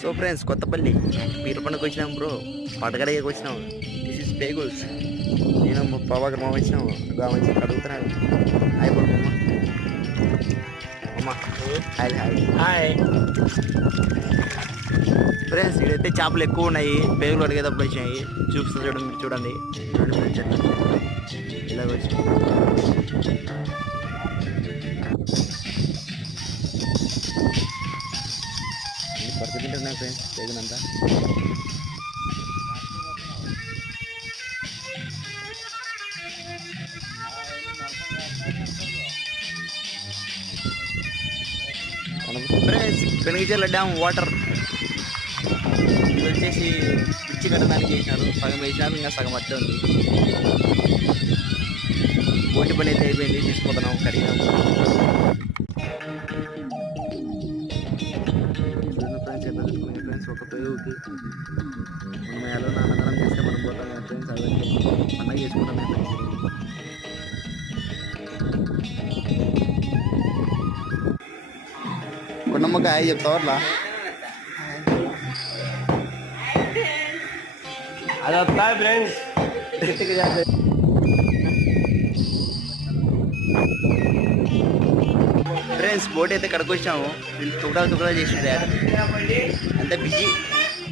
So friends Kothapalli పీర్పండుకు వచ్చినాం bro. పడగడికి వచ్చినాం. This is pebbles. నేను పవాగర్ మామ వచ్చినాము. మంచి కడుగుతున్నాడు. హాయ్ బ్రో అమ్మ. Hi hi hi friends. ఇక్కడైతే చేపలు ఎక్కువ ఉన్నాయి. పేగులు అడిగేటప్పుడు వచ్చినాయి. చూపిస్తుంది చూడండి చూడండి ఫ్రెండ్స్ ఇలాగ వచ్చినాయి. తింటున్నాయి ఫ్రెండ్స్ పేగులంతా. ఫ్రెండ్స్ పెనుగచెర్ల డ్యామ్ వాటర్ ఇది వచ్చేసి పిచ్చి కట్టడానికి చేసినారు. సగం వేసినారు, ఇంకా సగం అట్లే ఉంది. బోటి పని అయితే అయిపోయింది. తీసుకుపోతున్నాం కడిగినాం. ఫ్రెండ్స్ ఎంత తీసుకున్నాయి ఫ్రెండ్స్ ఒక పేరుకి మనం ఎలా అన్నదానం చేస్తే మనం పోతాం కదా ఫ్రెండ్స్. అవన్నీ పండగ చేసుకుంటాం ఫ్రెండ్స్. కొండమ్మక హాయ్ చెప్తావు అట్లా. అది వస్తాయి ఫ్రెండ్స్. ఫ్రెండ్స్ బోట్ అయితే కడుకొచ్చాము. వీళ్ళు తుకడాలు చేసినారు. అంత బిజీ